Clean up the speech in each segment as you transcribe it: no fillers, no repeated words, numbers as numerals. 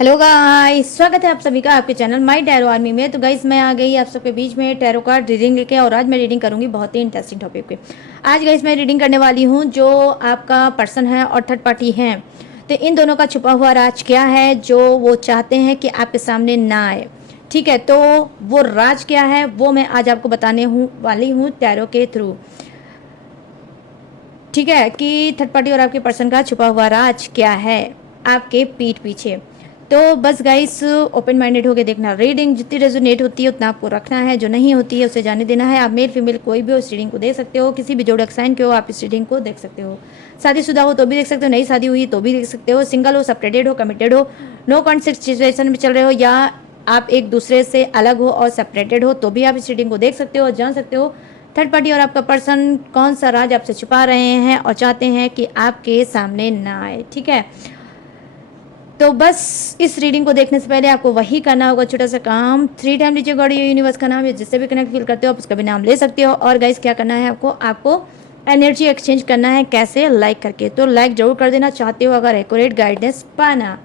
Hello guys, स्वागत है आप सभी का आपके चैनल माय टैरो आर्मी में। तो गाइस मैं आ गई आप सबके बीच में टैरो कार्ड रीडिंग लेके, और आज मैं रीडिंग करूंगी बहुत ही इंटरेस्टिंग टॉपिक पे। आज गाइस मैं रीडिंग करने वाली हूँ जो आपका पर्सन है और थर्ड पार्टी है, तो इन दोनों का छुपा हुआ राज क्या है जो वो चाहते हैं कि आपके सामने ना आए। ठीक है, तो वो राज क्या है वो मैं आज आपको बताने वाली हूँ टैरो के थ्रू। ठीक है, कि थर्ड पार्टी और आपके पर्सन का छुपा हुआ राज क्या है आपके पीठ पीछे। तो बस गाइस ओपन माइंडेड होकर देखना। रीडिंग जितनी रेजोनेट होती है उतना आपको रखना है, जो नहीं होती है उसे जाने देना है। आप मेल फीमेल कोई भी हो इस रीडिंग को देख सकते हो, किसी भी जोड़क साइन के हो आप इस रीडिंग को देख सकते हो। शादीशुदा हो तो भी देख सकते हो, नई शादी हुई तो भी देख सकते हो, सिंगल हो, सेपरेटेड हो, कमिटेड हो, नो कॉन्टेक्ट सिचुएशन में चल रहे हो, या आप एक दूसरे से अलग हो और सेपरेटेड हो तो भी आप इस रीडिंग को देख सकते हो और जान सकते हो थर्ड पार्टी और आपका पर्सन कौन सा राज आपसे छुपा रहे हैं और चाहते हैं कि आपके सामने ना आए। ठीक है, तो बस इस रीडिंग को देखने से पहले आपको वही करना होगा, छोटा सा काम। 3 टाइम लीजिए गॉड या यूनिवर्स का नाम, या जिससे भी कनेक्ट फील करते हो आप उसका भी नाम ले सकते हो। और गाइस क्या करना है आपको एनर्जी एक्सचेंज करना है। कैसे? लाइक करके। तो लाइक जरूर कर देना चाहते हो अगर एक्यूरेट गाइडेंस पाना।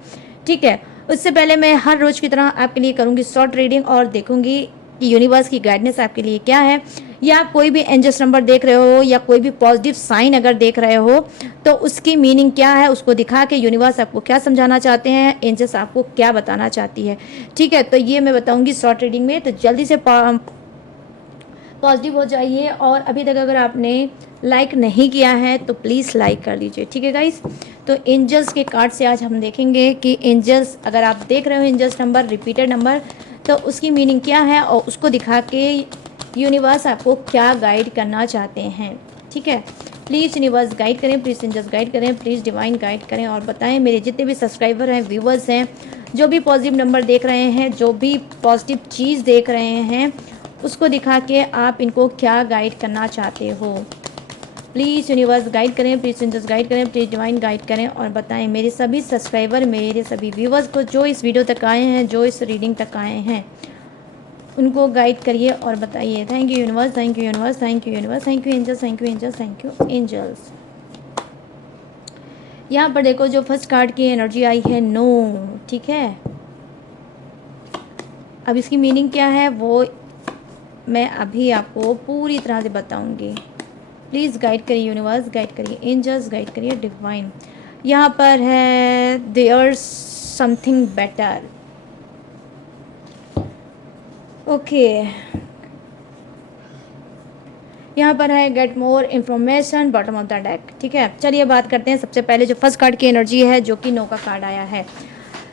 ठीक है, उससे पहले मैं हर रोज की तरह आपके लिए करूंगी शॉर्ट रीडिंग और देखूंगी कि यूनिवर्स की गाइडेंस आपके लिए क्या है, या कोई भी एंजल्स नंबर देख रहे हो या कोई भी पॉजिटिव साइन अगर देख रहे हो तो उसकी मीनिंग क्या है, उसको दिखा के यूनिवर्स आपको क्या समझाना चाहते हैं, एंजल्स आपको क्या बताना चाहती है। ठीक है, तो ये मैं बताऊंगी शॉर्ट रीडिंग में, तो जल्दी से पॉजिटिव हो जाइए। और अभी तक अगर आपने लाइक नहीं किया है तो प्लीज़ लाइक कर लीजिए। ठीक है गाइस, तो एंजल्स के कार्ड से आज हम देखेंगे कि एंजल्स, अगर आप देख रहे हो एंजल्स नंबर रिपीटेड नंबर, तो उसकी मीनिंग क्या है और उसको दिखा के यूनिवर्स आपको क्या गाइड करना चाहते हैं। ठीक है, प्लीज़ यूनिवर्स गाइड करें, प्लीज़ एंजल्स गाइड करें, प्लीज़ डिवाइन गाइड करें और बताएं मेरे जितने भी सब्सक्राइबर हैं, व्यूवर्स हैं, जो भी पॉजिटिव नंबर देख रहे हैं, जो भी पॉजिटिव चीज़ देख रहे हैं, उसको दिखा के आप इनको क्या गाइड करना चाहते हो। प्लीज़ यूनिवर्स गाइड करें, प्लीज़ एंजल्स गाइड करें, प्लीज़ डिवाइन गाइड करें और बताएं मेरे सभी सब्सक्राइबर, मेरे सभी व्यूवर्स को जो इस वीडियो तक आए हैं, जो इस रीडिंग तक आए हैं, उनको गाइड करिए और बताइए। Thank you universe, thank you universe, thank you universe, thank you angels, thank you angels, thank you angels. यहाँ पर देखो जो फर्स्ट कार्ड की एनर्जी आई है नो। ठीक है, अब इसकी मीनिंग क्या है वो मैं अभी आपको पूरी तरह से बताऊंगी। प्लीज़ गाइड करिए यूनिवर्स, गाइड करिए एंजल्स, गाइड करिए डिवाइन। यहाँ पर है देयर्स समथिंग बेटर। ओके, यहाँ पर है get more information, bottom of the deck. ठीक है, चलिए बात करते हैं सबसे पहले जो फर्स्ट कार्ड की एनर्जी है जो कि नो का कार्ड आया है।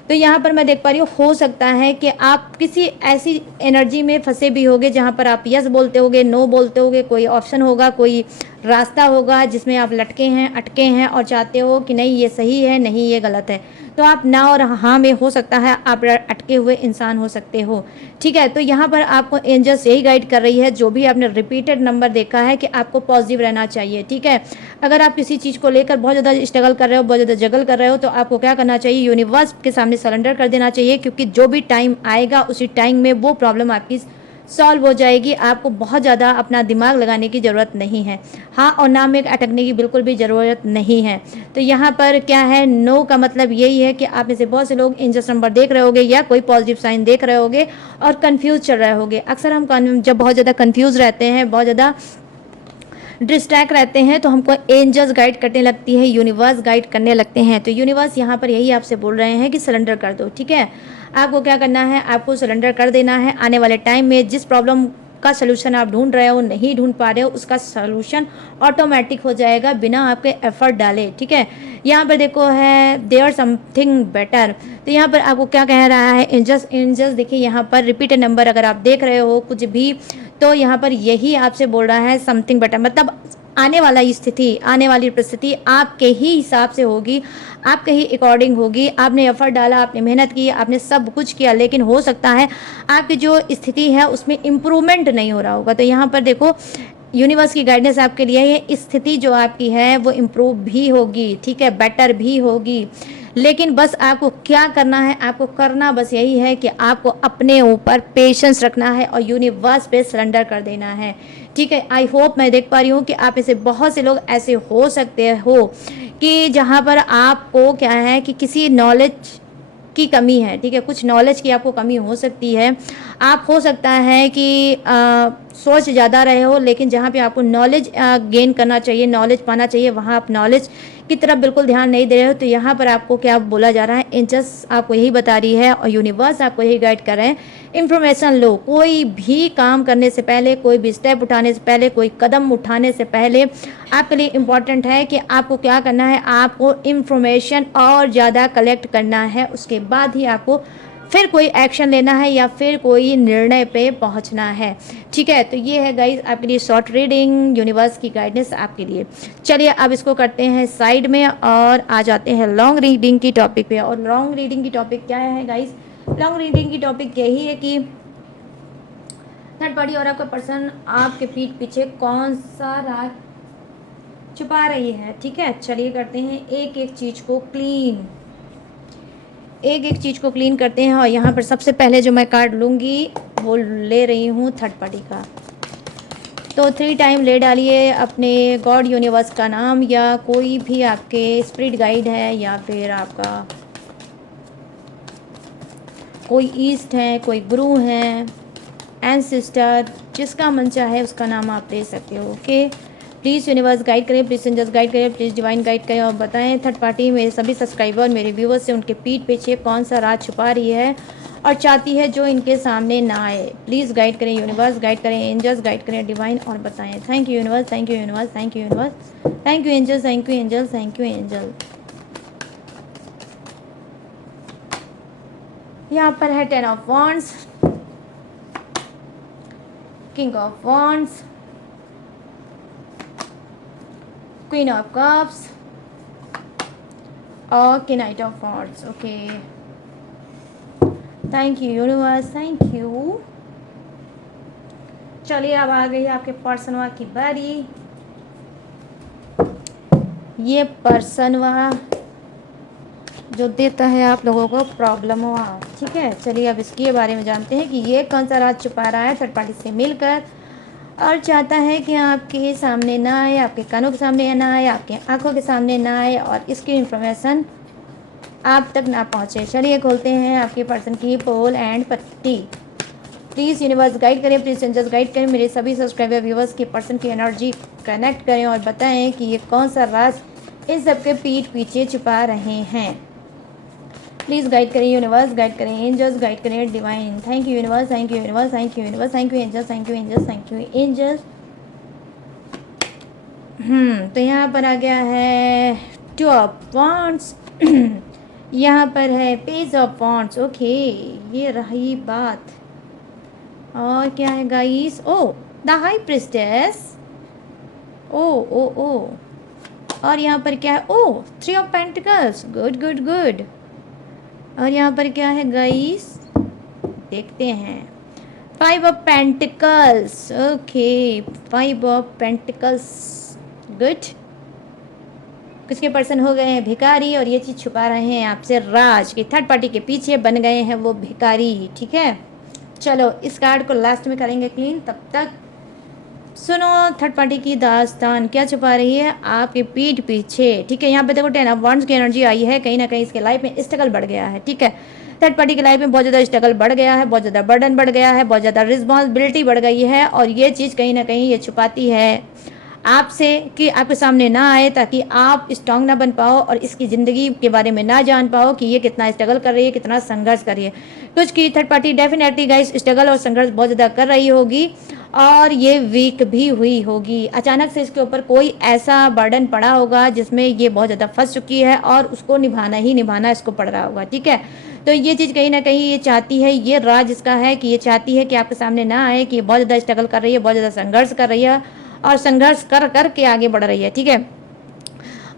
तो यहाँ पर मैं देख पा रही हूँ, हो सकता है कि आप किसी ऐसी एनर्जी में फंसे भी होगे जहाँ पर आप यस बोलते होगे, नो बोलते होगे, कोई ऑप्शन होगा, कोई रास्ता होगा जिसमें आप लटके हैं, अटके हैं और चाहते हो कि नहीं ये सही है, नहीं ये गलत है। तो आप ना और हाँ में हो सकता है आप अटके हुए इंसान हो सकते हो। ठीक है, तो यहाँ पर आपको एंजल्स यही गाइड कर रही है, जो भी आपने रिपीटेड नंबर देखा है, कि आपको पॉजिटिव रहना चाहिए। ठीक है, अगर आप किसी चीज़ को लेकर बहुत ज़्यादा स्ट्रगल कर रहे हो, बहुत ज़्यादा जगल कर रहे हो, तो आपको क्या करना चाहिए, यूनिवर्स के सामने सरेंडर कर देना चाहिए, क्योंकि जो भी टाइम आएगा उसी टाइम में वो प्रॉब्लम आपकी सॉल्व हो जाएगी। आपको बहुत ज़्यादा अपना दिमाग लगाने की ज़रूरत नहीं है, हाँ और ना में अटकने की बिल्कुल भी ज़रूरत नहीं है। तो यहाँ पर क्या है, नो का मतलब यही है कि आप में से बहुत से लोग एंजल्स नंबर देख रहे होगे या कोई पॉजिटिव साइन देख रहे होगे और कंफ्यूज चल रहे होगे। अक्सर हम जब बहुत ज़्यादा कंफ्यूज रहते हैं, बहुत ज़्यादा डिस्ट्रैक्ट रहते हैं, तो हमको एंजल्स गाइड करने लगती है, यूनिवर्स गाइड करने लगते हैं। तो यूनिवर्स यहाँ पर यही आपसे बोल रहे हैं कि सरेंडर कर दो। ठीक है, आपको क्या करना है, आपको सरेंडर कर देना है। आने वाले टाइम में जिस प्रॉब्लम का सलूशन आप ढूंढ रहे हो, नहीं ढूंढ पा रहे हो, उसका सलूशन ऑटोमेटिक हो जाएगा बिना आपके एफर्ट डाले। ठीक है, यहाँ पर देखो है देयर समथिंग बेटर। तो यहाँ पर आपको क्या कह रहा है एंजल्स, एंजल्स देखिए यहाँ पर रिपीटेड नंबर अगर आप देख रहे हो कुछ भी, तो यहाँ पर यही आपसे बोल रहा है समथिंग बेटर, मतलब आने वाला स्थिति, आने वाली परिस्थिति आपके ही हिसाब से होगी, आपके ही अकॉर्डिंग होगी। आपने एफर्ट डाला, आपने मेहनत की, आपने सब कुछ किया, लेकिन हो सकता है आपकी जो स्थिति है उसमें इम्प्रूवमेंट नहीं हो रहा होगा। तो यहाँ पर देखो यूनिवर्स की गाइडेंस आपके लिए ये स्थिति जो आपकी है वो इम्प्रूव भी होगी। ठीक है, बेटर भी होगी, लेकिन बस आपको क्या करना है, आपको करना बस यही है कि आपको अपने ऊपर पेशेंस रखना है और यूनिवर्स पे सरेंडर कर देना है। ठीक है, आई होप, मैं देख पा रही हूँ कि आप ऐसे बहुत से लोग ऐसे हो सकते हो कि जहाँ पर आपको क्या है कि किसी नॉलेज की कमी है, ठीक है, कुछ नॉलेज की आपको कमी हो सकती है। आप हो सकता है कि सोच ज़्यादा रहे हो, लेकिन जहाँ पे आपको नॉलेज गेन करना चाहिए, नॉलेज पाना चाहिए, वहाँ आप नॉलेज की तरफ बिल्कुल ध्यान नहीं दे रहे हो। तो यहाँ पर आपको क्या बोला जा रहा है, एंजल्स आपको यही बता रही है और यूनिवर्स आपको यही गाइड कर रहे हैं, इन्फॉर्मेशन लो। कोई भी काम करने से पहले, कोई भी स्टेप उठाने से पहले, कोई कदम उठाने से पहले आपके लिए इम्पॉर्टेंट है कि आपको क्या करना है, आपको इन्फॉर्मेशन और ज़्यादा कलेक्ट करना है, उसके बाद ही आपको फिर कोई एक्शन लेना है या फिर कोई निर्णय पे पहुंचना है, ठीक है। तो ये है गाइस आपके लिए शॉर्ट रीडिंग, यूनिवर्स की गाइडेंस आपके लिए। चलिए अब इसको करते हैं साइड में और आ जाते हैं लॉन्ग रीडिंग की टॉपिक पे। और लॉन्ग रीडिंग की टॉपिक क्या है गाइस, लॉन्ग रीडिंग की टॉपिक यही है कि थर्ड पार्टी और आपका पर्सन आपके पीठ पीछे कौन सा राज छुपा रही है, ठीक है। चलिए करते हैं एक एक चीज़ को क्लीन, एक एक चीज़ को क्लीन करते हैं। और यहाँ पर सबसे पहले जो मैं कार्ड लूँगी वो ले रही हूँ थर्ड पार्टी का। तो 3 टाइम ले डालिए अपने गॉड यूनिवर्स का नाम या कोई भी आपके स्पिरिट गाइड है या फिर आपका कोई ईस्ट है, कोई गुरु है, एंसेस्टर, जिसका मन चाहे उसका नाम आप ले सकते हो। ओके, प्लीज़ यूनिवर्स गाइड करें, प्लीज़ एंजल्स गाइड करें, प्लीज़ डिवाइन गाइड करें और बताएं थर्ड पार्टी मेरे सभी सब्सक्राइबर, मेरे व्यूवर्स से उनके पीठ पीछे कौन सा राज छुपा रही है और चाहती है जो इनके सामने ना आए। प्लीज़ गाइड करें यूनिवर्स, गाइड करें एंजल्स, गाइड करें डिवाइन और बताएं। Thank you universe, thank you universe, thank you universe, thank you angels, thank you angels, thank you angel. यहाँ पर है 10 of wands, king of wands, queen of cups और knight of wands. Okay, thank you universe, thank you. चलिए अब आ गई आपके person की बारी। ये पर्सन जो देता है आप लोगों को प्रॉब्लम हुआ, ठीक है। चलिए अब इसके बारे में जानते हैं कि ये कौन सा राज छुपा रहा है थर्ड पार्टी से मिलकर और चाहता है कि आपके सामने ना आए, आपके कानों के सामने ना आए, आपके आंखों के सामने ना आए और इसकी इन्फॉर्मेशन आप तक ना पहुँचे। चलिए खोलते हैं आपके पर्सन की पोल एंड पट्टी। प्लीज़ यूनिवर्स गाइड करें, प्लीज़ एंजल्स गाइड करें, मेरे सभी सब्सक्राइबर व्यूवर्स के पर्सन की एनर्जी कनेक्ट करें और बताएं कि ये कौन सा राज इन सबके पीठ पीछे छुपा रहे हैं। प्लीज़ गाइड करें यूनिवर्स, गाइड करें एंजल्स, गाइड करें divine. Thank you universe, thank you universe, thank you universe, thank you angels, thank you angels, thank you angels. तो यहाँ पर आ गया है 2 ऑफ वॉन्ड्स, यहाँ पर है पेज ऑफ वॉन्ड्स। ओके, ये रही बात। और क्या है guys, oh the high priestess, oh oh oh. और यहाँ पर क्या है, oh 3 of pentacles, good good good. और यहाँ पर क्या है गाइस, देखते हैं 5 of pentacles. Okay, 5 of pentacles, good. कुछ के पर्सन हो गए हैं भिखारी और ये चीज़ छुपा रहे हैं आपसे राज की थर्ड पार्टी के पीछे बन गए हैं वो भिखारी, ठीक है। चलो इस कार्ड को लास्ट में करेंगे क्लीन, तब तक सुनो थर्ड पार्टी की दास्तान क्या छुपा रही है आपके पीठ पीछे, ठीक है। यहाँ पे देखो 10 ऑफ वॉन्ड्स की एनर्जी आई है, कहीं ना कहीं इसके लाइफ में स्ट्रगल बढ़ गया है, ठीक है। थर्ड पार्टी की लाइफ में बहुत ज़्यादा स्ट्रगल बढ़ गया है, बहुत ज़्यादा बर्डन बढ़ गया है, बहुत ज़्यादा रिस्पॉन्सिबिलिटी बढ़ गई है और ये चीज़ कहीं ना कहीं ये छुपाती है आपसे कि आपके सामने ना आए ताकि आप स्ट्रांग ना बन पाओ और इसकी ज़िंदगी के बारे में ना जान पाओ कि ये कितना स्ट्रगल कर रही है, कितना संघर्ष कर रही है। कुछ की third party definitely guys struggle और संघर्ष बहुत ज़्यादा कर रही होगी और ये वीक भी हुई होगी। अचानक से इसके ऊपर कोई ऐसा बर्डन पड़ा होगा जिसमें ये बहुत ज़्यादा फंस चुकी है और उसको निभाना ही निभाना इसको पड़ रहा होगा, ठीक है। तो ये चीज़ कहीं ना कहीं ये चाहती है, ये राज इसका है कि ये चाहती है कि आपके सामने ना आए कि ये बहुत ज़्यादा स्ट्रगल कर रही है, बहुत ज़्यादा संघर्ष कर रही है और संघर्ष कर कर के आगे बढ़ रही है, ठीक है।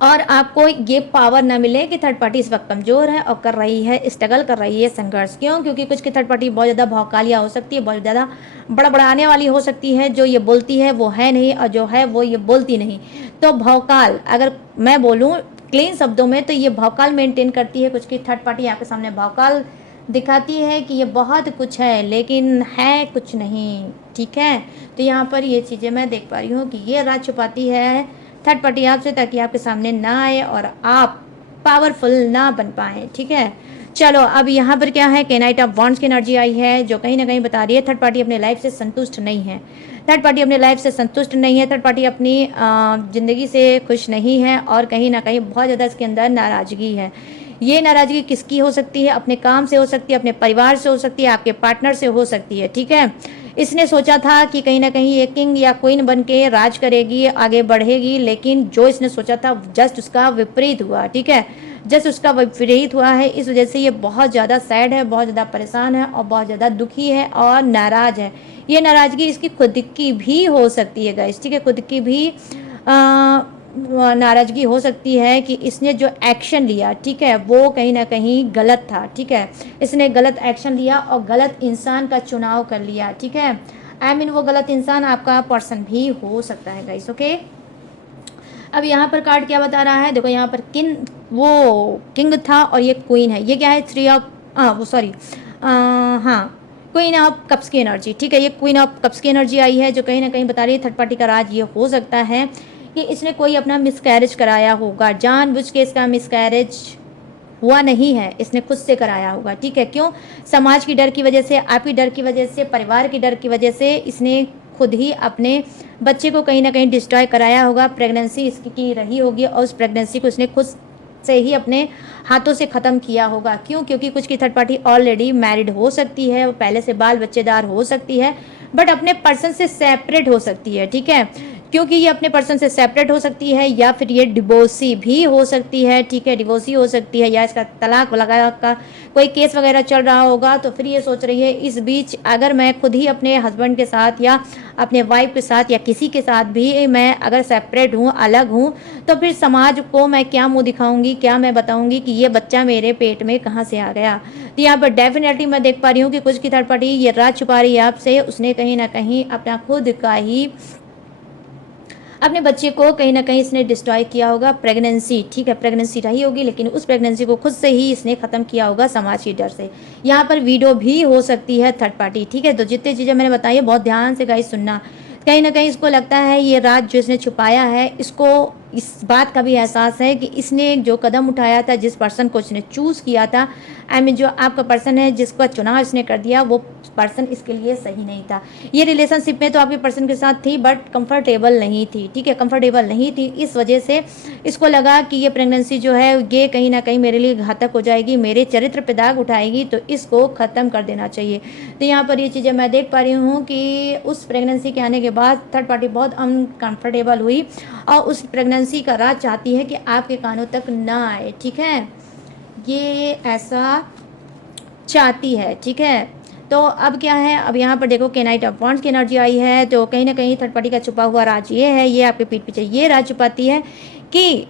और आपको ये पावर ना मिले कि थर्ड पार्टी इस वक्त कमज़ोर है और कर रही है, स्ट्रगल कर रही है, संघर्ष। क्यों? क्योंकि कुछ की थर्ड पार्टी बहुत ज़्यादा भौकालिया हो सकती है, बहुत ज़्यादा बड़बड़ाने वाली हो सकती है, जो ये बोलती है वो है नहीं और जो है वो ये बोलती नहीं। तो भौकाल, अगर मैं बोलूँ क्लीन शब्दों में, तो ये भौकाल मेंटेन करती है। कुछ की थर्ड पार्टी आपके सामने भौकाल दिखाती है कि ये बहुत कुछ है लेकिन है कुछ नहीं, ठीक है। तो यहाँ पर ये चीज़ें मैं देख पा रही हूँ कि ये राज छुपाती है थर्ड पार्टी आपसे ताकि आपके सामने ना आए और आप पावरफुल ना बन पाएँ, ठीक है। चलो अब यहाँ पर क्या है, नाइट ऑफ वॉन्ड्स की एनर्जी आई है जो कहीं ना कहीं बता रही है थर्ड पार्टी अपने लाइफ से संतुष्ट नहीं है। थर्ड पार्टी अपने लाइफ से संतुष्ट नहीं है, थर्ड पार्टी अपनी ज़िंदगी से खुश नहीं है और कहीं ना कहीं बहुत ज़्यादा इसके अंदर नाराज़गी है। ये नाराज़गी किसकी हो सकती है? अपने काम से हो सकती है, अपने परिवार से हो सकती है, आपके पार्टनर से हो सकती है। ठीक है, इसने सोचा था कि कहीं ना कहीं ये किंग या क्वीन बन के राज करेगी, आगे बढ़ेगी, लेकिन जो इसने सोचा था जस्ट उसका विपरीत हुआ। ठीक है, जस्ट उसका विपरीत हुआ है। इस वजह से ये बहुत ज़्यादा सैड है, बहुत ज़्यादा परेशान है और बहुत ज़्यादा दुखी है और नाराज़ है। ये नाराज़गी इसकी खुद की भी हो सकती है गाइस। ठीक है, खुद की भी नाराज़गी हो सकती है कि इसने जो एक्शन लिया, ठीक है, वो कहीं ना कहीं गलत था। ठीक है, इसने गलत एक्शन लिया और गलत इंसान का चुनाव कर लिया। ठीक है, आई मीन वो गलत इंसान आपका पर्सन भी हो सकता है गाइस। ओके, अब यहाँ पर कार्ड क्या बता रहा है? देखो यहाँ पर किंग था और ये क्वीन है। ये क्या है? थ्री ऑफ वो सॉरी हाँ, क्वीन ऑफ कप्स की एनर्जी। ठीक है, ये क्वीन ऑफ कप्स की एनर्जी आई है जो कहीं ना कहीं बता रही है थर्ड पार्टी का राज ये हो सकता है कि इसने कोई अपना मिसकैरेज कराया होगा, जानबूझ के इसका मिसकैरेज हुआ नहीं है, इसने खुद से कराया होगा। ठीक है, क्यों? समाज की डर की वजह से, आपकी डर की वजह से, परिवार की डर की वजह से इसने खुद ही अपने बच्चे को कहीं ना कहीं डिस्ट्रॉय कराया होगा। प्रेगनेंसी इसकी रही होगी और उस प्रेगनेंसी को इसने खुद से ही अपने हाथों से ख़त्म किया होगा। क्यों? क्योंकि कुछ की थर्ड पार्टी ऑलरेडी मैरिड हो सकती है, वो पहले से बाल बच्चेदार हो सकती है, बट अपने पर्सन से सेपरेट हो सकती है। ठीक है, क्योंकि ये अपने पर्सन से सेपरेट हो सकती है या फिर ये डिवोर्सी भी हो सकती है। ठीक है, डिवोर्सी हो सकती है या इसका तलाक वगैरह का कोई केस वगैरह चल रहा होगा, तो फिर ये सोच रही है इस बीच अगर मैं खुद ही अपने हस्बैंड के साथ या अपने वाइफ के साथ या किसी के साथ भी मैं अगर सेपरेट हूँ, अलग हूँ, तो फिर समाज को मैं क्या मुंह दिखाऊंगी, क्या मैं बताऊंगी कि ये बच्चा मेरे पेट में कहाँ से आ गया। तो यहाँ पर डेफिनेटली मैं देख पा रही हूँ कि कुछ की थर्ड पार्टी ये राज छुपा रही है आपसे। उसने कहीं ना कहीं अपना खुद का ही अपने बच्चे को कहीं ना कहीं इसने डिस्ट्रॉय किया होगा। प्रेगनेंसी, ठीक है, प्रेगनेंसी रही होगी लेकिन उस प्रेगनेंसी को खुद से ही इसने ख़त्म किया होगा समाज की डर से। यहाँ पर वीडियो भी हो सकती है थर्ड पार्टी। ठीक है, तो जितनी चीज़ें मैंने बताई है बहुत ध्यान से गाइस सुनना। कहीं ना कहीं इसको लगता है ये राज जो इसने छुपाया है, इसको इस बात का भी एहसास है कि इसने जो कदम उठाया था, जिस पर्सन को इसने चूज़ किया था, आई मीन जो आपका पर्सन है जिसका चुनाव इसने कर दिया, वो पर्सन इसके लिए सही नहीं था। ये रिलेशनशिप में तो आपके पर्सन के साथ थी बट कंफर्टेबल नहीं थी। ठीक है, कंफर्टेबल नहीं थी, इस वजह से इसको लगा कि ये प्रेगनेंसी जो है ये कहीं ना कहीं मेरे लिए घातक हो जाएगी, मेरे चरित्र पे दाग उठाएगी, तो इसको ख़त्म कर देना चाहिए। तो यहाँ पर ये चीज़ें मैं देख पा रही हूँ कि उस प्रेगनेंसी के आने के बाद थर्ड पार्टी बहुत अनकंफर्टेबल हुई और उस प्रेगनेंसी का राज चाहती है कि आपके कानों तक ना आए। ठीक है, ये ऐसा चाहती है। ठीक है, तो अब क्या है, अब यहाँ पर देखो कि नाइट ऑफ वॉन्ड्स की एनर्जी आई है, तो कहीं ना कहीं थर्ड पार्टी का छुपा हुआ राज ये है, ये आपके पीठ पीछे ये राज छुपाती है कि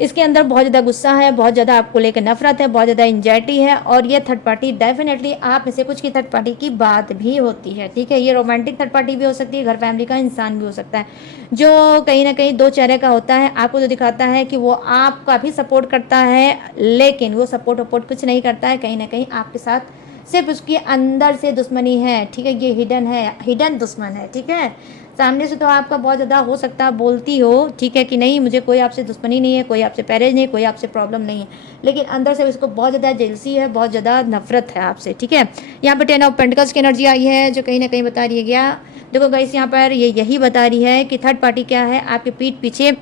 इसके अंदर बहुत ज़्यादा गुस्सा है, बहुत ज़्यादा आपको लेकर नफरत है, बहुत ज़्यादा एंजाइटी है और ये थर्ड पार्टी डेफिनेटली आप में से कुछ की थर्ड पार्टी की बात भी होती है। ठीक है, ये रोमांटिक थर्ड पार्टी भी हो सकती है, घर फैमिली का इंसान भी हो सकता है, जो कहीं ना कहीं दो चेहरे का होता है। आपको तो दिखाता है कि वो आपका भी सपोर्ट करता है, लेकिन वो सपोर्ट वपोर्ट कुछ नहीं करता है, कहीं ना कहीं आपके साथ सिर्फ उसके अंदर से दुश्मनी है। ठीक है, ये हिडन है, हिडन दुश्मन है। ठीक है, सामने से तो आपका बहुत ज़्यादा हो सकता है बोलती हो, ठीक है, कि नहीं मुझे कोई आपसे दुश्मनी नहीं है, कोई आपसे पैरेज नहीं, कोई आपसे प्रॉब्लम नहीं है, लेकिन अंदर से इसको बहुत ज़्यादा जेलसी है, बहुत ज़्यादा नफरत है आपसे। ठीक है, यहाँ पर 10 ऑफ पेंटिकल्स की एनर्जी आई है जो कहीं ना कहीं बता रही है क्या, देखो गाइस यहाँ पर ये यही बता रही है कि थर्ड पार्टी क्या है आपके पीठ पीछे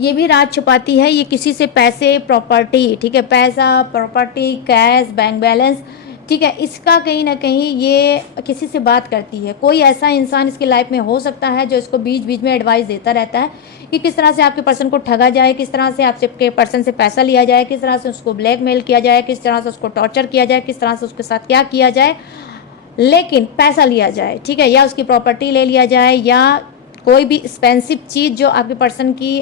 ये भी राज छुपाती है। ये किसी से पैसे, प्रॉपर्टी, ठीक है, पैसा, प्रॉपर्टी, कैश, बैंक बैलेंस, ठीक है, इसका कहीं ना कहीं ये किसी से बात करती है। कोई ऐसा इंसान इसकी लाइफ में हो सकता है जो इसको बीच बीच में एडवाइस देता रहता है कि किस तरह से आपके पर्सन को ठगा जाए, किस तरह से आपके पर्सन से पैसा लिया जाए, किस तरह से उसको ब्लैकमेल किया जाए, किस तरह से उसको टॉर्चर किया जाए, किस तरह से उसके साथ क्या किया जाए, लेकिन पैसा लिया जाए। ठीक है, या उसकी प्रॉपर्टी ले लिया जाए या कोई भी एक्सपेंसिव चीज़ जो आपके पर्सन की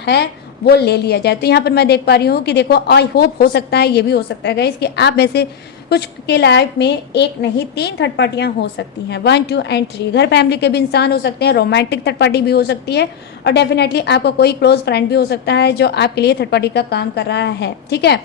है वो ले लिया जाए। तो यहाँ पर मैं देख पा रही हूँ कि देखो आई होप हो सकता है, ये भी हो सकता है गाइस कि आप में से कुछ के लाइफ में एक नहीं 3 थर्ड पार्टियाँ हो सकती हैं, 1, 2 एंड 3। घर फैमिली के भी इंसान हो सकते हैं, रोमांटिक थर्ड पार्टी भी हो सकती है और डेफिनेटली आपका कोई क्लोज फ्रेंड भी हो सकता है जो आपके लिए थर्ड पार्टी का काम कर रहा है। ठीक है,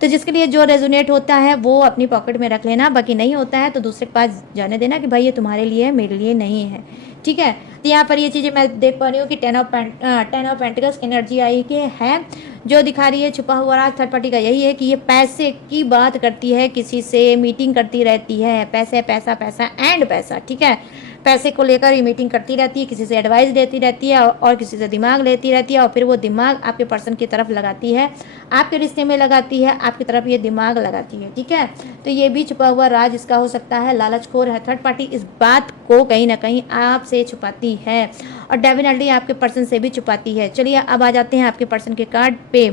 तो जिसके लिए जो रेजोनेट होता है वो अपनी पॉकेट में रख लेना, बाकी नहीं होता है तो दूसरे के पास जाने देना कि भाई ये तुम्हारे लिए है, मेरे लिए नहीं है, ठीक है। तो यहाँ पर ये चीज़ें मैं देख पा रही हूँ कि 10 ऑफ पेंटिकल्स एनर्जी आई कि है, जो दिखा रही है छुपा हुआ राज थर्ड पार्टी का यही है कि ये पैसे की बात करती है, किसी से मीटिंग करती रहती है, पैसे पैसा पैसा एंड पैसा, ठीक है। पैसे को लेकर ये मीटिंग करती रहती है, किसी से एडवाइस देती रहती है और किसी से दिमाग लेती रहती है, और फिर वो दिमाग आपके पर्सन की तरफ लगाती है, आपके रिश्ते में लगाती है, आपकी तरफ ये दिमाग लगाती है, ठीक है। तो ये भी छुपा हुआ राज इसका हो सकता है। लालचखोर है थर्ड पार्टी, इस बात को कहीं ना कहीं आपसे छुपाती है और डेफिनेटली आपके पर्सन से भी छुपाती है। चलिए अब आ जाते हैं आपके पर्सन के कार्ड पे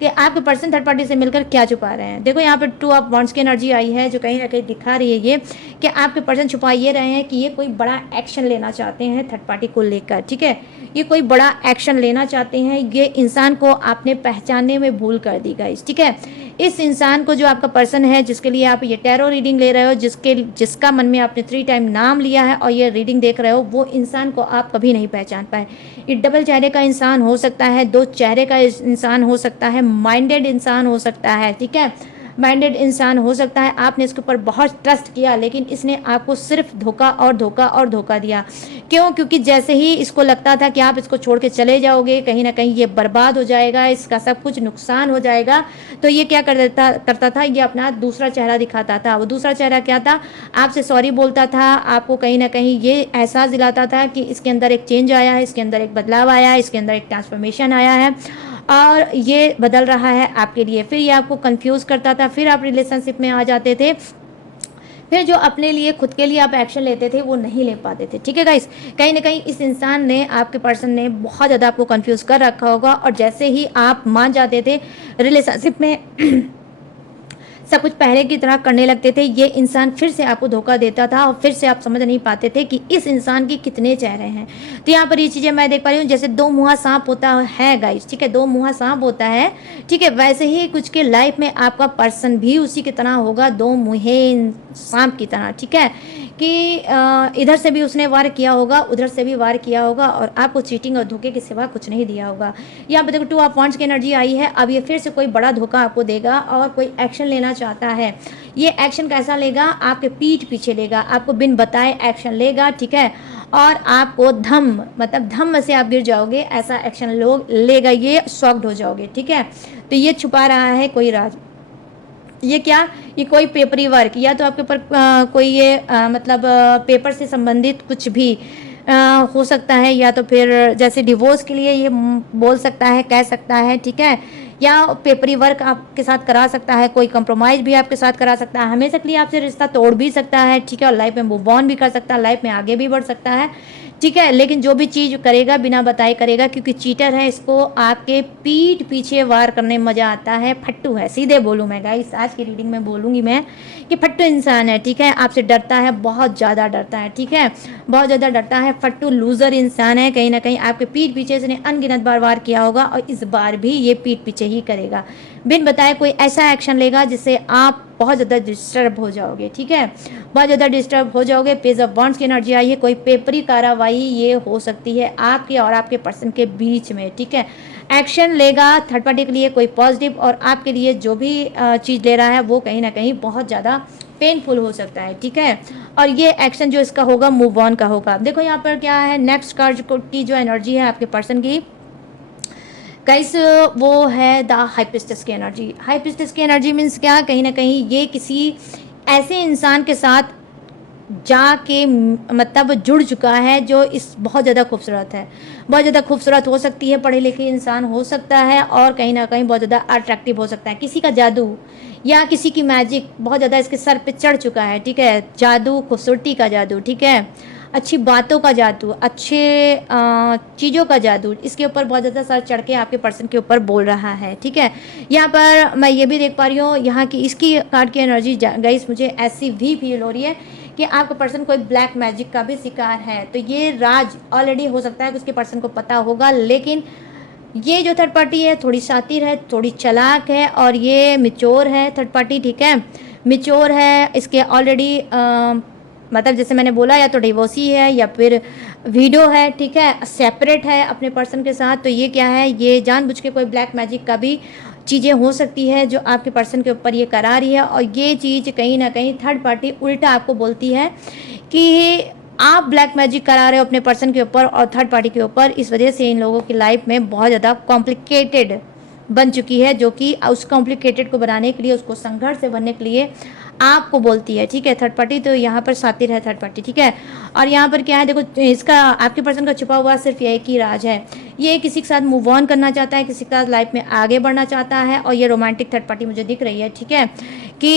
कि आपके पर्सन थर्ड पार्टी से मिलकर क्या छुपा रहे हैं। देखो यहाँ पे 2 ऑफ वांड्स की एनर्जी आई है जो कहीं ना कहीं दिखा रही है ये कि आपके पर्सन छुपा ये रहे हैं कि ये कोई बड़ा एक्शन लेना चाहते हैं थर्ड पार्टी को लेकर, ठीक है। ये कोई बड़ा एक्शन लेना चाहते हैं, ये इंसान को आपने पहचानने में भूल कर दी गाइस, ठीक है। इस इंसान को, जो आपका पर्सन है जिसके लिए आप ये टैरो रीडिंग ले रहे हो, जिसका मन में आपने 3 टाइम नाम लिया है और ये रीडिंग देख रहे हो, वो इंसान को आप कभी नहीं पहचान पाए। ये डबल चेहरे का इंसान हो सकता है, 2 चेहरे का इंसान हो सकता है, माइंडेड इंसान हो सकता है, ठीक है। माइंडेड इंसान हो सकता है, आपने इसके ऊपर बहुत ट्रस्ट किया लेकिन इसने आपको सिर्फ धोखा और धोखा और धोखा दिया। क्यों? क्योंकि जैसे ही इसको लगता था कि आप इसको छोड़ के चले जाओगे, कहीं ना कहीं ये बर्बाद हो जाएगा, इसका सब कुछ नुकसान हो जाएगा, तो ये क्या करता था, ये अपना दूसरा चेहरा दिखाता था। वो दूसरा चेहरा क्या था? आपसे सॉरी बोलता था, आपको कहीं ना कहीं ये एहसास दिलाता था कि इसके अंदर एक चेंज आया है, इसके अंदर एक बदलाव आया है, इसके अंदर एक ट्रांसफॉर्मेशन आया है और ये बदल रहा है आपके लिए। फिर ये आपको कंफ्यूज करता था, फिर आप रिलेशनशिप में आ जाते थे, फिर जो अपने लिए खुद के लिए आप एक्शन लेते थे वो नहीं ले पाते थे, ठीक है गाइस। कहीं ना कहीं इस इंसान ने, आपके पर्सन ने बहुत ज़्यादा आपको कंफ्यूज कर रखा होगा और जैसे ही आप मान जाते थे रिलेशनशिप में सब कुछ पहले की तरह करने लगते थे, ये इंसान फिर से आपको धोखा देता था और फिर से आप समझ नहीं पाते थे कि इस इंसान की कितने चेहरे हैं। तो यहाँ पर ये चीज़ें मैं देख पा रही हूँ, जैसे 2 मुँहा सांप होता है गाइस, ठीक है, 2 मुँहा सांप होता है, ठीक है, वैसे ही कुछ के लाइफ में आपका पर्सन भी उसी की तरह होगा, 2 मुँहे सांप की तरह, ठीक है, कि इधर से भी उसने वार किया होगा, उधर से भी वार किया होगा और आपको चीटिंग और धोखे के सिवा कुछ नहीं दिया होगा। यहाँ पर देखो 2 ऑफ वांड्स की एनर्जी आई है। अब ये फिर से कोई बड़ा धोखा आपको देगा और कोई एक्शन लेना चाहता है। ये एक्शन कैसा लेगा? आपके पीठ पीछे लेगा, आपको बिन बताए एक्शन लेगा, ठीक है, और आपको धम से आप गिर जाओगे, ऐसा एक्शन लेगा, ये शॉक्ड हो जाओगे, ठीक है। तो ये छुपा रहा है कोई राज। ये क्या? ये कोई पेपरी वर्क, या तो आपके ऊपर कोई ये पेपर से संबंधित कुछ भी हो सकता है, या तो फिर जैसे डिवोर्स के लिए ये बोल सकता है, कह सकता है, ठीक है, या पेपरी वर्क आपके साथ करा सकता है, कोई कंप्रोमाइज़ भी आपके साथ करा सकता है, हमेशा के लिए आपसे रिश्ता तोड़ भी सकता है, ठीक है, और लाइफ में मूव ऑन भी कर सकता है, लाइफ में आगे भी बढ़ सकता है, ठीक है। लेकिन जो भी चीज़ करेगा बिना बताए करेगा, क्योंकि चीटर है, इसको आपके पीठ पीछे वार करने में मज़ा आता है, फट्टू है, सीधे बोलूँ मैं गाइस, आज की रीडिंग में बोलूँगी मैं कि फट्टू इंसान है, ठीक है, आपसे डरता है, बहुत ज़्यादा डरता है, ठीक है, बहुत ज़्यादा डरता है, फट्टू लूज़र इंसान है। कहीं ना कहीं आपके पीठ पीछे इसने अनगिनत बार वार किया होगा और इस बार भी ये पीठ पीछे ही करेगा, बिन बताए कोई ऐसा एक्शन लेगा जिससे आप बहुत ज़्यादा डिस्टर्ब हो जाओगे, ठीक है, बहुत ज़्यादा डिस्टर्ब हो जाओगे। पेज ऑफ वांड्स की एनर्जी आई है, कोई पेपरी कार्रवाई ये हो सकती है आपके और आपके पर्सन के बीच में, ठीक है। एक्शन लेगा थर्ड पार्टी के लिए कोई पॉजिटिव, और आपके लिए जो भी चीज़ ले रहा है वो कहीं ना कहीं बहुत ज़्यादा पेनफुल हो सकता है, ठीक है। और ये एक्शन जो इसका होगा मूव ऑन का होगा। देखो यहाँ पर क्या है, नेक्स्ट कार्ड की जो एनर्जी है आपके पर्सन की गाइस, वो है द हाई प्रीस्टेस की एनर्जी। हाई प्रीस्टेस की एनर्जी मीन्स क्या? कहीं ना कहीं ये किसी ऐसे इंसान के साथ जाके जुड़ चुका है जो इस बहुत ज़्यादा खूबसूरत है, बहुत ज़्यादा खूबसूरत हो सकती है, पढ़े लिखे इंसान हो सकता है और कहीं ना कहीं बहुत ज़्यादा अट्रैक्टिव हो सकता है। किसी का जादू या किसी की मैजिक बहुत ज़्यादा इसके सर पे चढ़ चुका है, ठीक है, जादू, खूबसूरती का जादू, ठीक है, अच्छी बातों का जादू, अच्छे चीज़ों का जादू इसके ऊपर बहुत ज़्यादा सर चढ़ के आपके पर्सन के ऊपर बोल रहा है, ठीक है। यहाँ पर मैं ये भी देख पा रही हूँ, यहाँ की इसकी कार्ड की एनर्जी गाइस मुझे ऐसी भी फील हो रही है कि आपका पर्सन कोई ब्लैक मैजिक का भी शिकार है। तो ये राज ऑलरेडी हो सकता है कि उसके पर्सन को पता होगा, लेकिन ये जो थर्ड पार्टी है थोड़ी शातिर है, थोड़ी चालाक है और ये मिच्योर है थर्ड पार्टी, ठीक है, मिच्योर है। इसके ऑलरेडी जैसे मैंने बोला, या तो डिवोर्सी है या फिर वीडो है, ठीक है, सेपरेट है अपने पर्सन के साथ। तो ये क्या है, ये जानबूझ के कोई ब्लैक मैजिक का भी चीज़ें हो सकती है जो आपके पर्सन के ऊपर ये करा रही है, और ये चीज़ कहीं ना कहीं थर्ड पार्टी उल्टा आपको बोलती है कि आप ब्लैक मैजिक करा रहे हो अपने पर्सन के ऊपर और थर्ड पार्टी के ऊपर। इस वजह से इन लोगों की लाइफ में बहुत ज़्यादा कॉम्प्लिकेटेड बन चुकी है, जो कि उस कॉम्प्लिकेटेड को बनाने के लिए, उसको संघर्ष से बनने के लिए आपको बोलती है, ठीक है थर्ड पार्टी। तो यहाँ पर शातिर है थर्ड पार्टी, ठीक है। और यहाँ पर क्या है, देखो इसका आपके पर्सन का छुपा हुआ सिर्फ एक ही राज है, ये किसी के साथ मूव ऑन करना चाहता है, किसी के साथ लाइफ में आगे बढ़ना चाहता है, और ये रोमांटिक थर्ड पार्टी मुझे दिख रही है, ठीक है, कि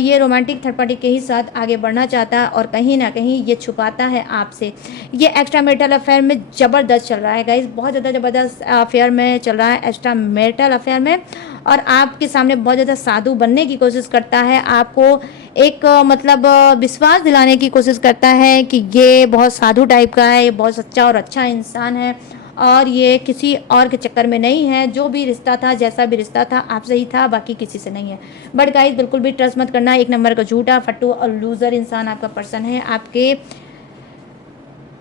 ये रोमांटिक थर्ड पार्टी के ही साथ आगे बढ़ना चाहता है, और कहीं ना कहीं ये छुपाता है आपसे। ये एक्स्ट्रा मैरिटल अफेयर में ज़बरदस्त चल रहा है गाइस, बहुत ज़्यादा ज़बरदस्त अफेयर में चल रहा है, एक्स्ट्रा मैरिटल अफेयर में, और आपके सामने बहुत ज़्यादा साधु बनने की कोशिश करता है, आपको एक मतलब विश्वास दिलाने की कोशिश करता है कि ये बहुत साधु टाइप का है, ये बहुत सच्चा और अच्छा इंसान है, और ये किसी और के चक्कर में नहीं है, जो भी रिश्ता था, जैसा भी रिश्ता था आपसे ही था, बाकी किसी से नहीं है। बट गाइस बिल्कुल भी ट्रस्ट मत करना, एक नंबर का झूठा, फट्टू और लूज़र इंसान आपका पर्सन है। आपके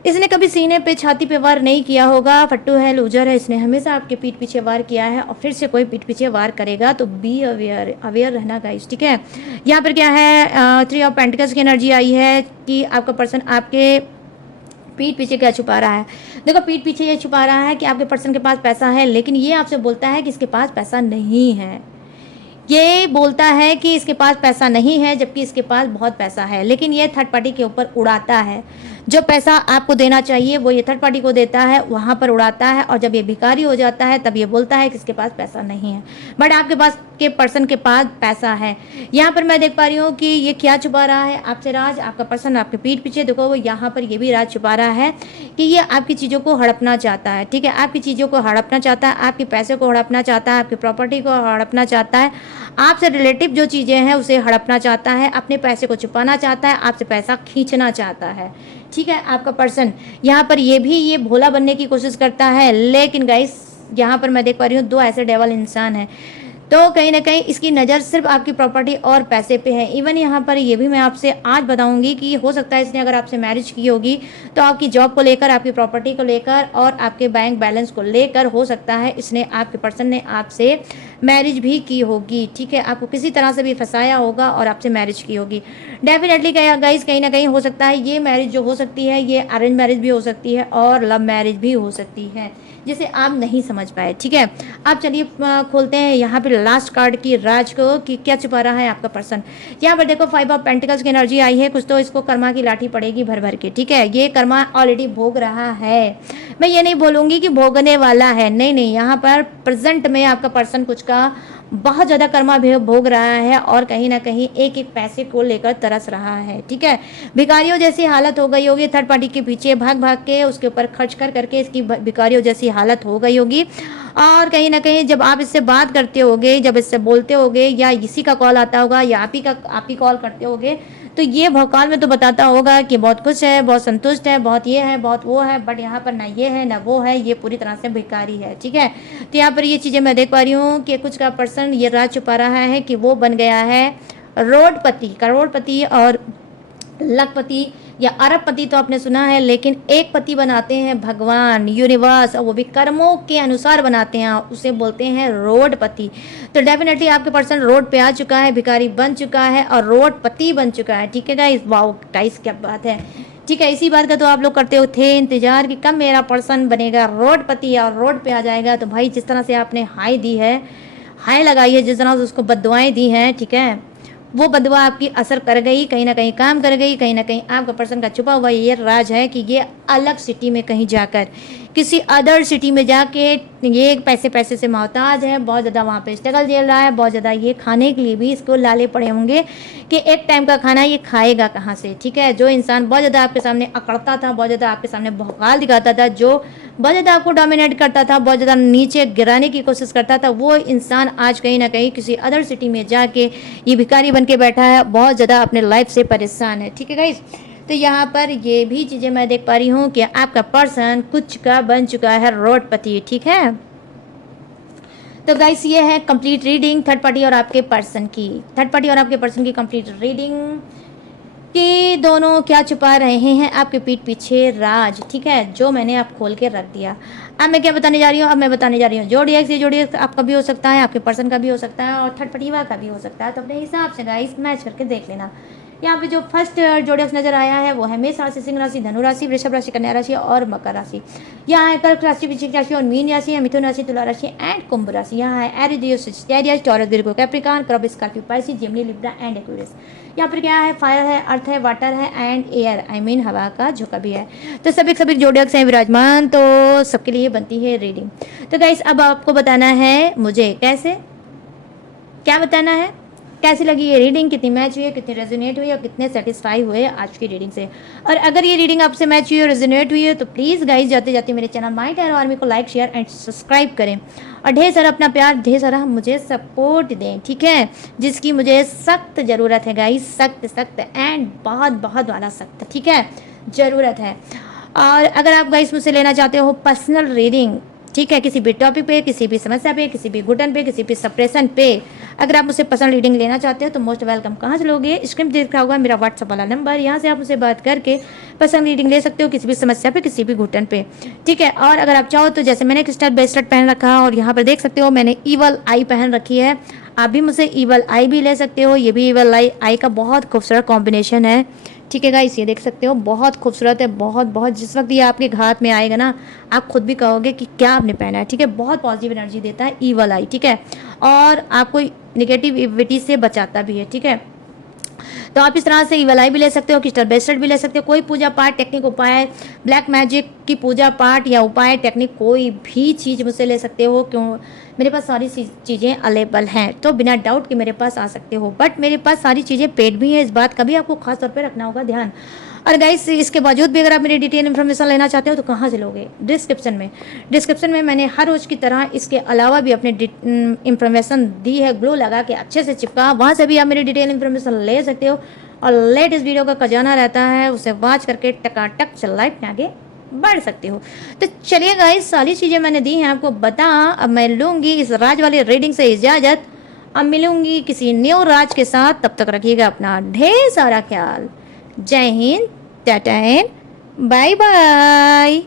इसने कभी सीने पे छाती पे वार नहीं किया होगा, फट्टू है, लूजर है, इसने हमेशा आपके पीठ पीछे वार किया है, और फिर से कोई पीठ पीछे वार करेगा तो बी अवेयर, अवेयर रहना गाइस, ठीक है। यहाँ पर क्या है, 3 ऑफ पेंटिकल्स की एनर्जी आई है कि आपका पर्सन आपके पीठ पीछे क्या छुपा रहा है। देखो पीठ पीछे ये छुपा रहा है कि आपके पर्सन के पास पैसा है, लेकिन ये आपसे बोलता है कि इसके पास पैसा नहीं है। ये बोलता है कि इसके पास पैसा नहीं है, जबकि इसके पास बहुत पैसा है, लेकिन ये थर्ड पार्टी के ऊपर उड़ाता है। जो पैसा आपको देना चाहिए वो ये थर्ड पार्टी को देता है, वहाँ पर उड़ाता है, और जब ये भिखारी हो जाता है तब ये बोलता है कि इसके पास पैसा नहीं है। बट आपके पास के पर्सन के पास पैसा है। यहाँ पर मैं देख पा रही हूँ कि ये क्या छुपा रहा है आपसे राज, आपका पर्सन आपके पीठ पीछे, देखो वो यहाँ पर ये भी राज छुपा रहा है कि ये आपकी चीज़ों को हड़पना चाहता है, ठीक है, आपकी चीज़ों को हड़पना चाहता है, आपके पैसे को हड़पना चाहता है, आपकी प्रॉपर्टी को हड़पना चाहता है, आपसे रिलेटिव जो चीज़ें हैं उसे हड़पना चाहता है, अपने पैसे को छुपाना चाहता है, आपसे पैसा खींचना चाहता है, ठीक है। आपका पर्सन यहाँ पर ये भोला बनने की कोशिश करता है, लेकिन गाइस यहाँ पर मैं देख पा रही हूँ 2 ऐसे डेवल इंसान हैं, तो कहीं ना कहीं इसकी नज़र सिर्फ आपकी प्रॉपर्टी और पैसे पे है। इवन यहाँ पर ये भी मैं आपसे आज बताऊंगी कि हो सकता है इसने अगर आपसे मैरिज की होगी तो आपकी जॉब को लेकर, आपकी प्रॉपर्टी को लेकर और आपके बैंक बैलेंस को लेकर हो सकता है इसने, आपके पर्सन ने आपसे मैरिज भी की होगी, ठीक है, आपको किसी तरह से भी फंसाया होगा और आपसे मैरिज की होगी। डेफिनेटली गाइस कहीं ना कहीं हो सकता है ये मैरिज जो हो सकती है ये अरेंज मैरिज भी हो सकती है और लव मैरिज भी हो सकती है, जिसे आप नहीं समझ पाए, ठीक है। आप चलिए खोलते हैं यहाँ पे लास्ट कार्ड की राज को कि क्या छुपा रहा है आपका पर्सन। यहाँ पर देखो 5 ऑफ पेंटिकल्स की एनर्जी आई है, कुछ तो इसको कर्मा की लाठी पड़ेगी भर भर के, ठीक है। ये कर्मा ऑलरेडी भोग रहा है, मैं ये नहीं बोलूँगी कि भोगने वाला है, नहीं नहीं, यहाँ पर प्रेजेंट में आपका पर्सन कुछ का बहुत ज़्यादा कर्मा भोग रहा है और कहीं ना कहीं एक एक पैसे को लेकर तरस रहा है, ठीक है। भिखारियों जैसी हालत हो गई होगी, थर्ड पार्टी के पीछे भाग भाग के उसके ऊपर खर्च कर करके इसकी भिखारियों जैसी हालत हो गई होगी। और कहीं ना कहीं जब आप इससे बात करते होगे, जब इससे बोलते होगे, या इसी का कॉल आता होगा या आप ही कॉल करते होगे, तो ये भौकाल में तो बताता होगा कि बहुत खुश है, बहुत संतुष्ट है, बहुत ये है, बहुत वो है, बट यहाँ पर ना ये है ना वो है, ये पूरी तरह से भिखारी है, ठीक है। तो यहाँ पर ये चीज़ें मैं देख पा रही हूँ कि कुछ का पर्सन ये राज छुपा रहा है कि वो बन गया है करोड़पति और लखपति या अरबपति, तो आपने सुना है, लेकिन एक पति बनाते हैं भगवान, यूनिवर्स, और वो भी कर्मों के अनुसार बनाते हैं, उसे बोलते हैं रोडपति। तो डेफिनेटली आपके पर्सन रोड पे आ चुका है, भिखारी बन चुका है और रोडपति बन चुका है, ठीक है गाइस। वाओ गाइस क्या बात है, ठीक है। इसी बात का तो आप लोग करते हो थे इंतजार कि कब मेरा पर्सन बनेगा रोडपति और रोड पे आ जाएगा। तो भाई जिस तरह से आपने हाई दी है, हाई लगाई है, जिस तरह से उसको बद्दुआएं दी हैं, ठीक है, वो बदवा आपकी असर कर गई, कहीं ना कहीं काम कर गई, कहीं ना कहीं आपका पर्सन का छुपा हुआ ये राज है कि ये अलग सिटी में कहीं जाकर, किसी अदर सिटी में जाके ये पैसे से मोहताज है, बहुत ज़्यादा वहाँ पे स्ट्रगल झेल रहा है, बहुत ज़्यादा ये खाने के लिए भी इसको लाले पड़े होंगे कि एक टाइम का खाना ये खाएगा कहाँ से, ठीक है। जो इंसान बहुत ज़्यादा आपके सामने अकड़ता था, बहुत ज़्यादा आपके सामने भौकाल दिखाता था, जो बहुत ज़्यादा आपको डोमिनेट करता था, बहुत ज़्यादा नीचे गिराने की कोशिश करता था, वो इंसान आज कहीं ना कहीं किसी अदर सिटी में जाके ये भिखारी बन के बैठा है, बहुत ज़्यादा अपने लाइफ से परेशान है, ठीक है गाइस। तो यहाँ पर ये भी चीज़ें मैं देख पा रही हूँ कि आपका पर्सन कुछ का बन चुका है रोडपति, ठीक है। तो गाइस ये है कंप्लीट रीडिंग थर्ड पार्टी और आपके पर्सन की, कंप्लीट रीडिंग। कि दोनों क्या छुपा रहे हैं आपके पीठ पीछे राज, ठीक है, जो मैंने आप खोल के रख दिया। अब मैं क्या बताने जा रही हूँ, अब मैं बताने जा रही हूँ जोडिएक्स। ये जोडिएक्स आपका भी हो सकता है, आपके पर्सन का भी हो सकता है, और थर्ड पार्टी का भी हो सकता है। तो अपने हिसाब से गाइस मैच करके देख लेना। यहाँ पे जो फर्स्ट जोडिएक्स नजर आया है वो है मेष राशि, सिंह राशि, धनु राशि, वृषभ राशि, कन्या राशि और मकर राशि। यहाँ है कर्क राशि, वृश्चिक राशि और मीन राशि है, मिथुन राशि, तुला राशि एंड कुंभ राशि। यहाँ है Aries, Sagittarius, Taurus, Virgo, Capricorn, crab, Scorpio, Pisces, Gemini, Libra and Aquarius. यहाँ पर क्या है, फायर है, अर्थ है, वाटर है एंड एयर, आई मीन हवा का झोंका भी है। तो सभी जोडिएक्स हैं विराजमान, तो सबके लिए बनती है रीडिंग। तो गाइस अब आपको बताना है मुझे कैसे, क्या बताना है, कैसी लगी ये रीडिंग, कितनी मैच हुई है, कितनी रेजोनेट हुई है और कितने सेटिस्फाई हुए आज की रीडिंग से। और अगर ये रीडिंग आपसे मैच हुई है, रेजोनेट हुई है, तो प्लीज़ गाइस जाते जाते मेरे चैनल माय टैरो आर्मी को लाइक, शेयर एंड सब्सक्राइब करें और ढेर सारा अपना प्यार, ढेर सारा मुझे सपोर्ट दें, ठीक है, जिसकी मुझे सख्त ज़रूरत है गाइस, सख्त एंड बहुत बहुत वाला सख्त, ठीक है, ज़रूरत है। और अगर आप गाइस मुझसे लेना चाहते हो पर्सनल रीडिंग, ठीक है, किसी भी टॉपिक पे, किसी भी समस्या पे, किसी भी घुटन पे, किसी भी सप्रेशन पे, अगर आप मुझसे पर्सनल रीडिंग लेना चाहते हो तो मोस्ट वेलकम। कहाँ से लोगे, स्क्रीन देख रहा होगा मेरा व्हाट्सअप वाला नंबर, यहाँ से आप मुझसे बात करके पर्सनल रीडिंग ले सकते हो किसी भी समस्या पे, किसी भी घुटन पे, ठीक है। और अगर आप चाहो तो जैसे मैंने क्रिस्टल ब्रेसलेट पहन रखा है और यहाँ पर देख सकते हो मैंने ईवल आई पहन रखी है, आप भी मुझसे ईवल आई भी ले सकते हो। ये भी ईवल आई का बहुत खूबसूरत कॉम्बिनेशन है, ठीक है गाइस, ये देख सकते हो बहुत खूबसूरत है, बहुत बहुत। जिस वक्त ये आपके हाथ में आएगा ना, आप खुद भी कहोगे कि क्या आपने पहना है, ठीक है। बहुत पॉजिटिव एनर्जी देता है ईवल आई, ठीक है, और आपको नेगेटिविटी से बचाता भी है, ठीक है। तो आप इस तरह से ईवल आई भी ले सकते हो, क्रिस्टल ब्रेसलेट भी ले सकते हो। कोई पूजा पाठ, टेक्निक, उपाय, ब्लैक मैजिक की पूजा पाठ या उपाय, टेक्निक, कोई भी चीज़ मुझसे ले सकते हो, क्यों, मेरे पास सारी चीज़ें अवेलेबल हैं, तो बिना डाउट कि मेरे पास आ सकते हो। बट मेरे पास सारी चीज़ें पेड भी हैं, इस बात का भी आपको खास तौर पे रखना होगा ध्यान। और गाइस इसके बावजूद भी अगर आप मेरी डिटेल इन्फॉर्मेशन लेना चाहते हो तो कहाँ से लोगे, डिस्क्रिप्शन में मैंने हर रोज़ की तरह इसके अलावा भी अपने इन्फॉर्मेशन दी है, ग्लो लगा के अच्छे से चिपका, वहाँ से भी आप मेरी डिटेल इन्फॉर्मेशन ले सकते हो। और लेटेस्ट वीडियो का खजाना रहता है, उसे वॉच करके टकाटक चल लाइफ में आगे बढ़ सकते हो। तो चलिए गाइस, सारी चीज़ें मैंने दी हैं आपको बता। अब मैं लूँगी इस राज वाली रीडिंग से इजाज़त, अब मिलूंगी किसी न्यू राज के साथ, तब तक रखिएगा अपना ढेर सारा ख्याल। जय Hind, tata and bye bye.